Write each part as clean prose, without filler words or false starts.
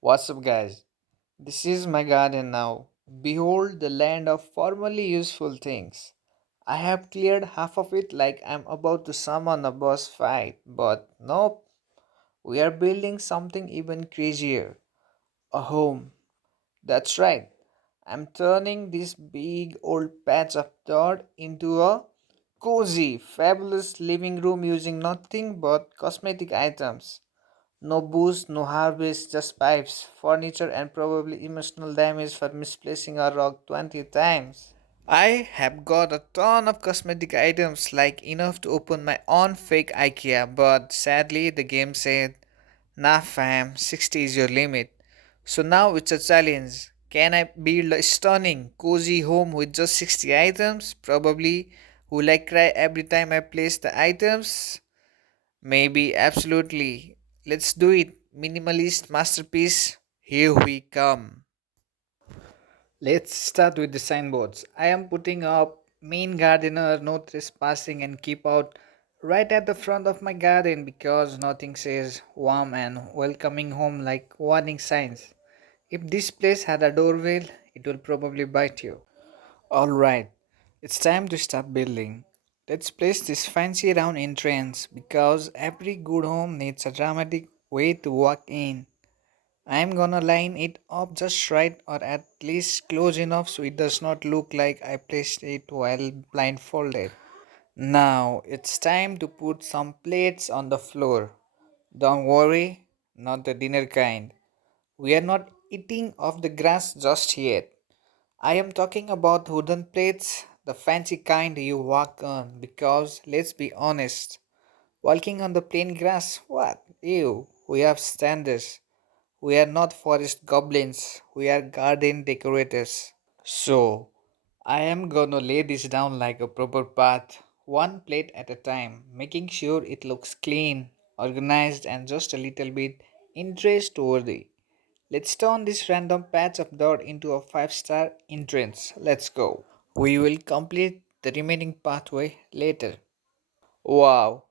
What's up, guys? This is my garden now. Behold the land of formerly useful things. I have cleared half of it like I'm about to summon a boss fight, but nope, we are building something even crazier, a home. That's right, I'm turning this big old patch of dirt into a cozy, fabulous living room using nothing but cosmetic items. No booze, no harvest, just pipes, furniture, and probably emotional damage for misplacing a rock 20 times. I have got a ton of cosmetic items, like enough to open my own fake IKEA, but sadly the game said, nah fam, 60 is your limit. So now it's a challenge. Can I build a stunning, cozy home with just 60 items? Probably. Will I cry every time I place the items? Maybe, absolutely. Let's do it. Minimalist masterpiece. Here we come. Let's start with the signboards. I am putting up main gardener, no trespassing, and keep out right at the front of my garden because nothing says warm and welcoming home like warning signs. If this place had a doorbell, it will probably bite you. Alright, it's time to start building. Let's place this fancy round entrance because every good home needs a dramatic way to walk in. I'm gonna line it up just right or at least close enough so it does not look like I placed it while blindfolded. Now it's time to put some plates on the floor. Don't worry, not the dinner kind. We are not eating off the grass just yet. I am talking about wooden plates, the fancy kind you walk on, because let's be honest, walking on the plain grass, what? Ew, we have standards. We are not forest goblins, we are garden decorators. So, I am gonna lay this down like a proper path, one plate at a time, making sure it looks clean, organized, and just a little bit interest worthy. Let's turn this random patch of dirt into a 5-star entrance. Let's go. We will complete the remaining pathway later. Wow,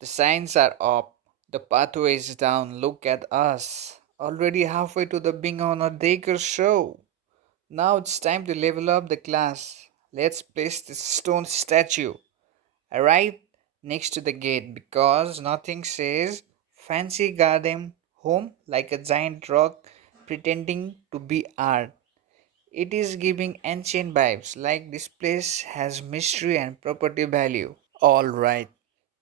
the signs are up. The pathway is down. Look at us. Already halfway to the being on a decor show. Now it's time to level up the class. Let's place this stone statue right next to the gate because nothing says fancy garden home like a giant rock pretending to be art. It is giving ancient vibes like this place has mystery and property value. Alright,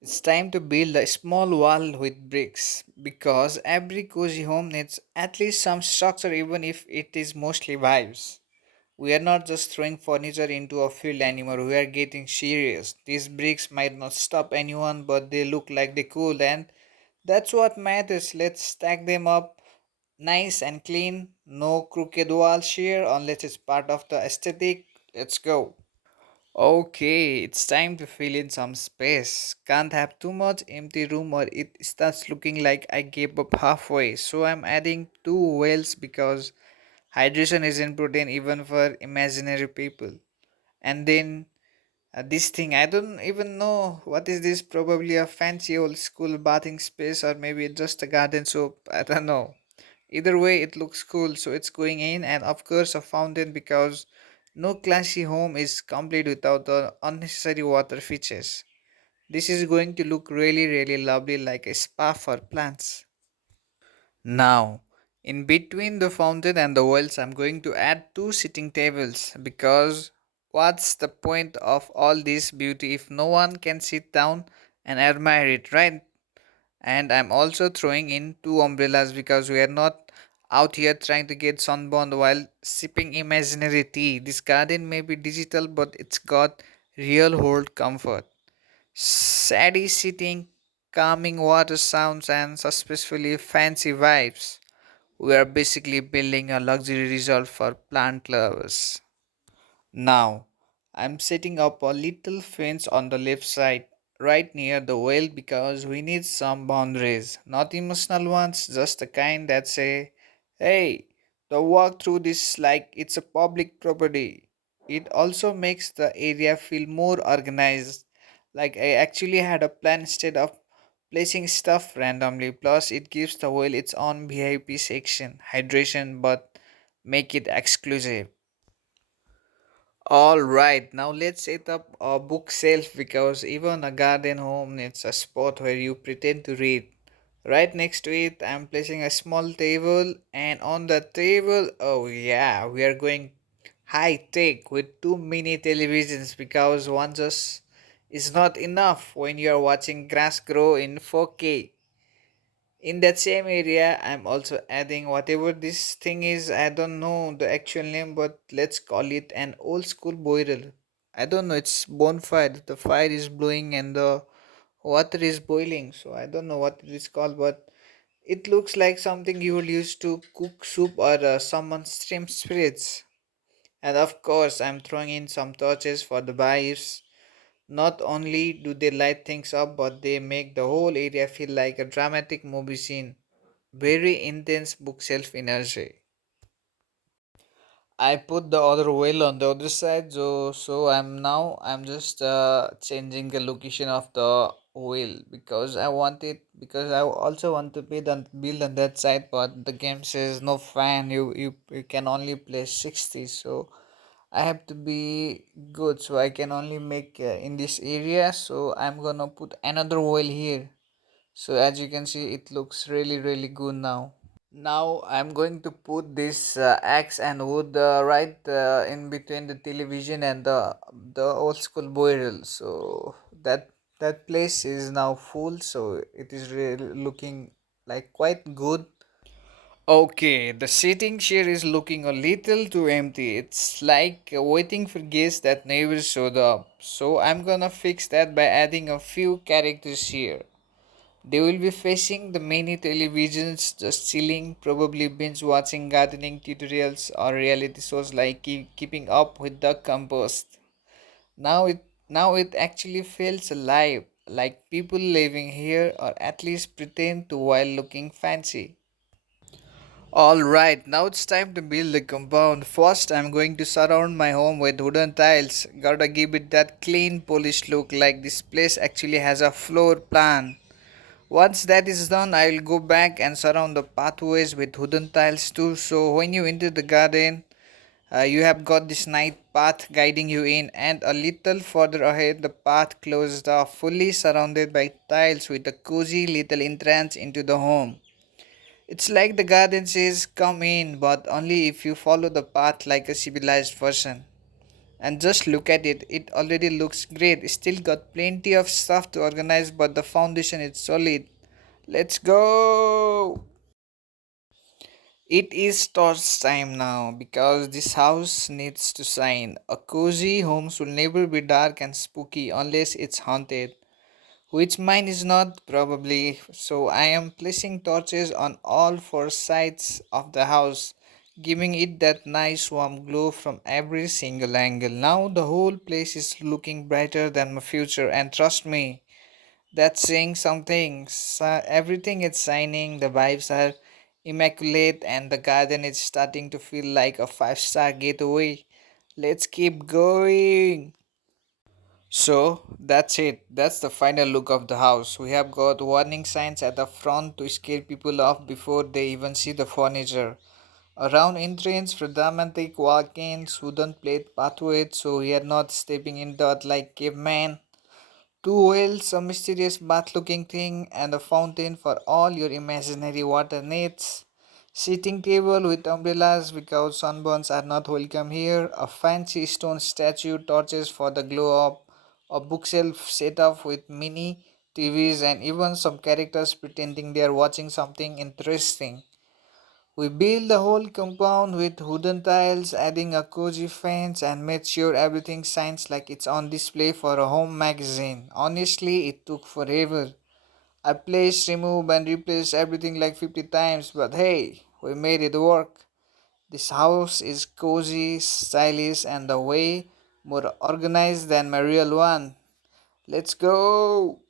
it's time to build a small wall with bricks because every cozy home needs at least some structure even if it is mostly vibes. We are not just throwing furniture into a field anymore, we are getting serious. These bricks might not stop anyone, but they look like they cool, and that's what matters. Let's stack them up nice and clean. No crooked walls here unless it's part of the aesthetic. Let's go. Okay, it's time to fill in some space. Can't have too much empty room or it starts looking like I gave up halfway. So I'm adding two wells because hydration is important even for imaginary people. And then this thing, I don't even know what is this. Probably a fancy old school bathing space or maybe just a garden soap. I don't know. Either way, it looks cool, so it's going in, and of course, a fountain because no classy home is complete without the unnecessary water features. This is going to look really, really lovely like a spa for plants. Now, in between the fountain and the wells, I'm going to add two sitting tables because what's the point of all this beauty if no one can sit down and admire it, right? And I'm also throwing in two umbrellas because we are not out here trying to get sunburned while sipping imaginary tea. This garden may be digital, but it's got real world comfort. Sadie sitting, calming water sounds, and suspiciously fancy vibes. We are basically building a luxury resort for plant lovers. Now, I'm setting up a little fence on the left side, right near the well, because we need some boundaries. Not emotional ones, just the kind that say, hey, don't walk through this like it's a public property. It also makes the area feel more organized, like I actually had a plan instead of placing stuff randomly. Plus, it gives the whale its own VIP section, hydration, but make it exclusive. All right, now let's set up a bookshelf because even a garden home needs a spot where you pretend to read. Right next to it, I'm placing a small table, and on the table, oh yeah, we are going high tech with two mini televisions because one just is not enough when you are watching grass grow in 4K. In that same area, I'm also adding whatever this thing is. I don't know the actual name, but let's call it an old school boiler. I don't know, it's bonfire. The fire is blowing and the water is boiling. So I don't know what it is called, but it looks like something you will use to cook soup or summon stream spirits. And of course, I'm throwing in some torches for the vibes. Not only do they light things up, but they make the whole area feel like a dramatic movie scene. Very intense bookshelf energy. I put the other wheel on the other side, so I'm just changing the location of the wheel because I want it because I also want to build on that side, but the game says no fan. You can only play 60, so I have to be good. So I can only make in this area. So I'm gonna put another wheel here. So as you can see, it looks really good now. Now I'm going to put this axe and wood right in between the television and the old school burial. So that place is now full. So it is really looking like quite good. Okay, the sitting chair is looking a little too empty. It's like waiting for guests that never showed up. So I'm gonna fix that by adding a few characters here. They will be facing the many televisions, just chilling, probably binge watching gardening tutorials or reality shows like keeping up with the compost. Now it actually feels alive, like people living here or at least pretend to while looking fancy. Alright, now it's time to build the compound. First, I'm going to surround my home with wooden tiles. Gotta give it that clean, polished look like this place actually has a floor plan. Once that is done, I will go back and surround the pathways with wooden tiles too. So when you enter the garden, you have got this nice path guiding you in, and a little further ahead, the path closed off, fully surrounded by tiles with a cozy little entrance into the home. It's like the garden says, "Come in, but only if you follow the path like a civilized person." And just look at it, it already looks great. Still got plenty of stuff to organize, but the foundation is solid. Let's go! It is torch time now because this house needs to shine. A cozy home should never be dark and spooky unless it's haunted, which mine is not probably. So I am placing torches on all four sides of the house, giving it that nice warm glow from every single angle. Now the whole place is looking brighter than my future, and trust me, that's saying something. Everything is shining, the vibes are immaculate, and the garden is starting to feel like a five-star getaway. Let's keep going. So that's it. That's the final look of the house. We have got warning signs at the front to scare people off before they even see the furniture. Around entrance, dramatic walk-ins, wooden plate pathways, so we are not stepping in dirt like cavemen. Two wells, a mysterious bath-looking thing, and a fountain for all your imaginary water needs. Sitting table with umbrellas because sunburns are not welcome here. A fancy stone statue, torches for the glow up. A bookshelf set up with mini TVs and even some characters pretending they are watching something interesting. We built the whole compound with wooden tiles, adding a cozy fence, and made sure everything shines like it's on display for a home magazine. Honestly, it took forever. I placed, removed, and replaced everything like 50 times, but hey, we made it work. This house is cozy, stylish, and the way more organized than my real one. Let's go!